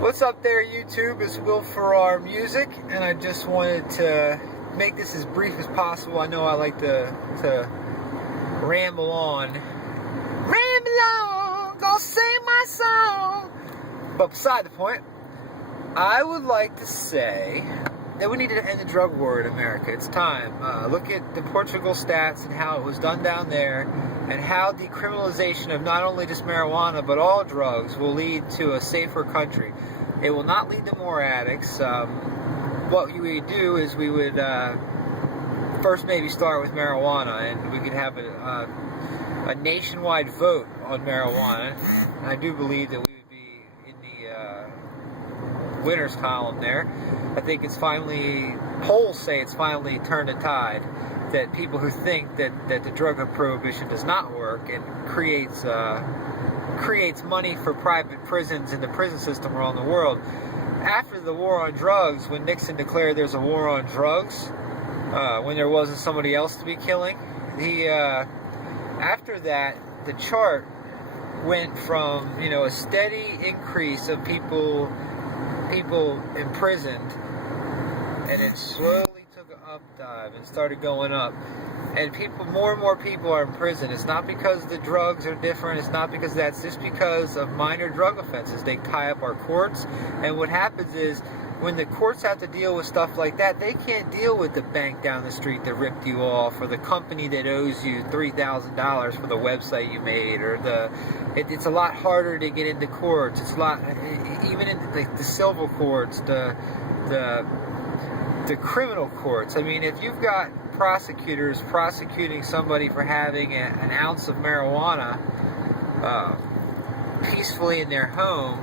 What's up there, YouTube? It's Will Farrar Music, and I just wanted to make this as brief as possible. I know I like to ramble on. Gonna sing my song. But beside the point, I would like to say that we need to end the drug war in America. It's time. Look at the Portugal stats and how it was done down there, and how decriminalization of not only just marijuana but all drugs will lead to a safer country. It will not lead to more addicts. What we would do is we would first maybe start with marijuana, and we could have a nationwide vote on marijuana. And I do believe that we would be in the winners column there. I think it's finally, polls say it's finally turned a tide, that people who think that the drug prohibition does not work and creates money for private prisons in the prison system around the world. After the war on drugs, when Nixon declared there's a war on drugs, when there wasn't somebody else to be killing, after that, the chart went from, a steady increase of people imprisoned, and it slowly took an up dive and started going up. And more and more people are in prison. It's not because the drugs are different. It's not because that's just because of minor drug offenses. They tie up our courts, and what happens is, when the courts have to deal with stuff like that, they can't deal with the bank down the street that ripped you off, or the company that owes you $3,000 for the website you made, or it's a lot harder to get into courts. It's a lot, even in the civil courts, the criminal courts. I mean, if you've got prosecutors prosecuting somebody for having an ounce of marijuana peacefully in their home,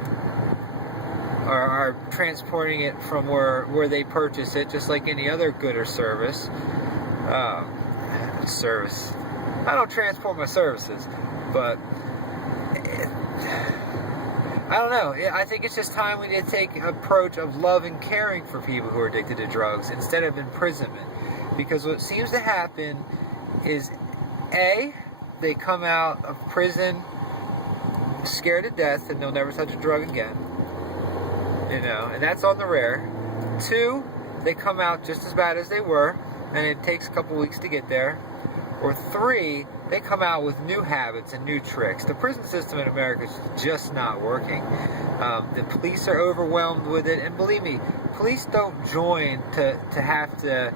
or are transporting it from where they purchase it, just like any other good or service. Service. I don't transport my services, but I don't know. I think it's just time we need to take an approach of love and caring for people who are addicted to drugs instead of imprisonment. Because what seems to happen is, A, they come out of prison scared to death and they'll never touch a drug again. And that's on the rare. 2, they come out just as bad as they were, and it takes a couple weeks to get there. Or 3, they come out with new habits and new tricks. The prison system in America is just not working. The police are overwhelmed with it, and believe me, police don't join to have to.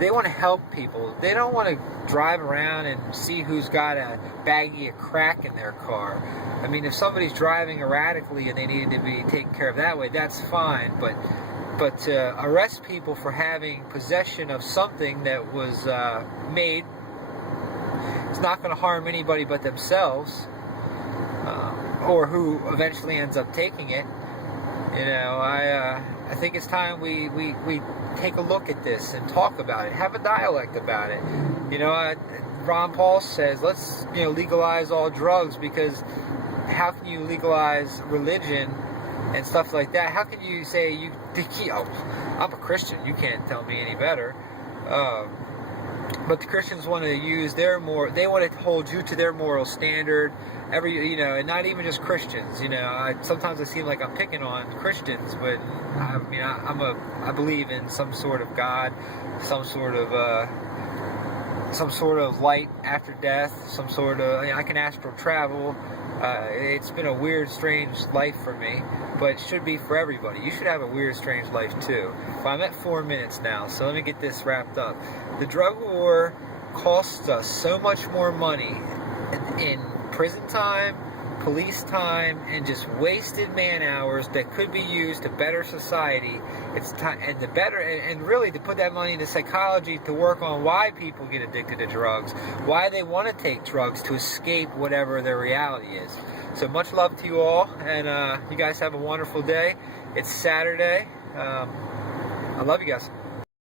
They want to help people. They don't want to drive around and see who's got a baggie of crack in their car. I mean, if somebody's driving erratically and they need to be taken care of that way, that's fine. But to arrest people for having possession of something that was made, it's not going to harm anybody but themselves, or who eventually ends up taking it. I think it's time we take a look at this and talk about it, have a dialect about it. Ron Paul says, let's legalize all drugs, because how can you legalize religion and stuff like that? How can you say I'm a Christian, you can't tell me any better? But the Christians want to use they want to hold you to their moral standard. And not even just Christians. Sometimes I seem like I'm picking on Christians, but I believe in some sort of God, some sort of light after death, some sort of, I can astral travel. It's been a weird, strange life for me, but it should be for everybody. You should have a weird, strange life too. Well, I'm at 4 minutes now, so let me get this wrapped up. The drug war costs us so much more money in prison time, police time, and just wasted man hours that could be used to better society. It's time, and really to put that money into psychology, to work on why people get addicted to drugs, why they want to take drugs, to escape whatever their reality is. So much love to you all, and you guys have a wonderful day. It's Saturday. I love you guys.